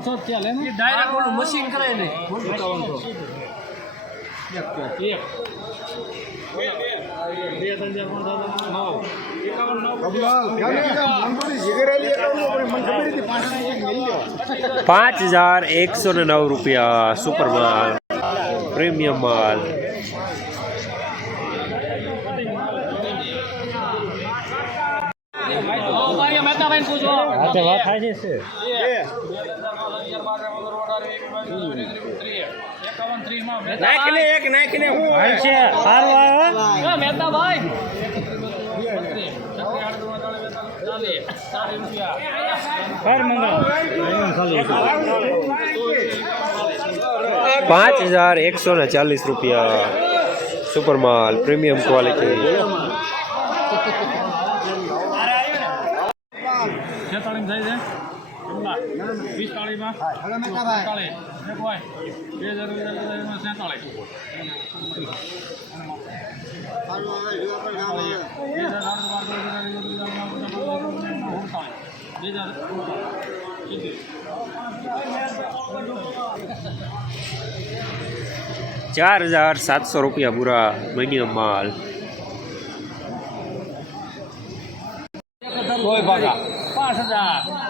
સો થયા લે ને ડાયરેક્ટ ઓલું મશીન કરે ને એક બે ત્રણ ચાર પાંચ છ એકાવન નવ પાંચ હજાર એકસો ને નવ રૂપિયા સુપર માલ, પ્રીમિયમ માલ. મહેતાભાઈ પૂછો વાત થાય છે એકાવન ત્રીસમાં નાખીને એક નાખીને હું છે સારું આવે મહેતાભાઈ કર મંગળ પાંચ હજાર એકસો ને ચાલીસ રૂપિયા સુપર માલ પ્રીમિયમ ક્વોલિટી પિસ્તાળીસમાં પિસ્તાળીસ એક હોય બે હજાર સેતાળીસ બે હજાર બે હજાર ચાર હજાર સાતસો રૂપિયા પૂરા મહિનો માલ. કોઈ પાંચ હજાર.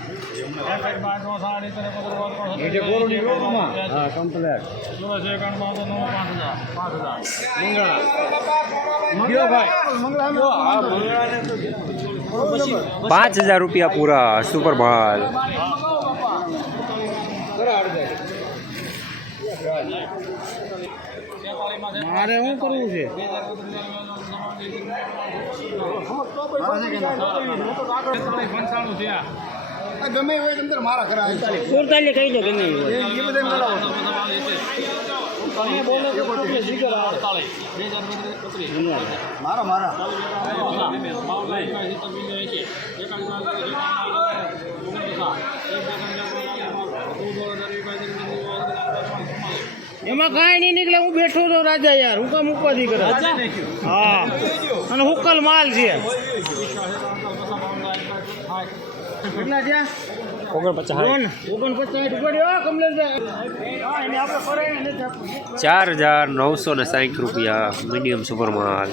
રસ્તામાં અરે હા એકાવન ઓગણપચાસ એકાવન ઓગણપચાસ એકાવન બાવન ત્રેપન એક હજાર ફૂલ કર્યા કઈ જમતા હા કમ્પ્લેટ પાંચ હજાર રૂપિયા પૂરા સુપર માલ મારે શું કરવું છે પંચાણું થયા ગમે હોય અંદર મારા ખરા સુરતાલી કહી દો ગમે એ મારા મારા. એમાં કાંઈ નહીં નીકળે હું બેઠો તો રાજા યાર. હું કામ ઉપાધિ કરે. હા. અને હુકલ માલ છે. કેટલા છે ચાર હજાર નવસો ને સાહીઠ રૂપિયા મીડિયમ સુપર માલ.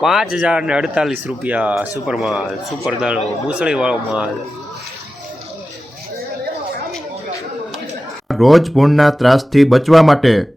પાંચ હજાર ને અડતાલીસ રૂપિયા સુપર માલ સુપર દાણો મૂસળીવાળો માલ. રોજ પૂર્ણના ત્રાસથી બચવા માટે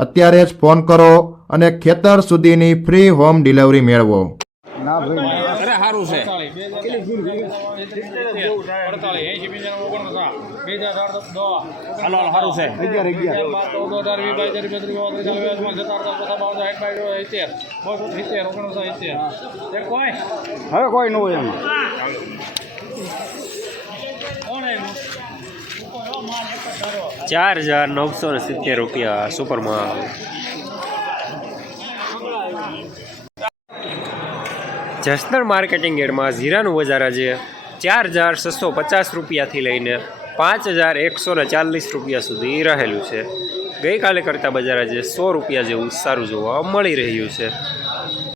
અત્યારે જ ફોન કરો અને ખેતર સુધીની ફ્રી હોમ ડિલિવરી મેળવો. સારું છે. હાલો હાલો સારું છે. હવે કોઈ ન હોય એમાં. કોણ આવ્યું? ચાર હજાર નવસો ને સિત્તેર રૂપિયા સુપરમાં જસનર માર્કેટિંગ એડમાં જીરાનું બજાર આજે ચાર હજાર છસો પચાસ રૂપિયાથી લઈને પાંચ હજાર એકસો ને ચાલીસ રૂપિયા સુધી રહેલું છે. ગઈકાલે કરતાં બજાર આજે સો રૂપિયા જેવું સારું જોવા મળી રહ્યું છે.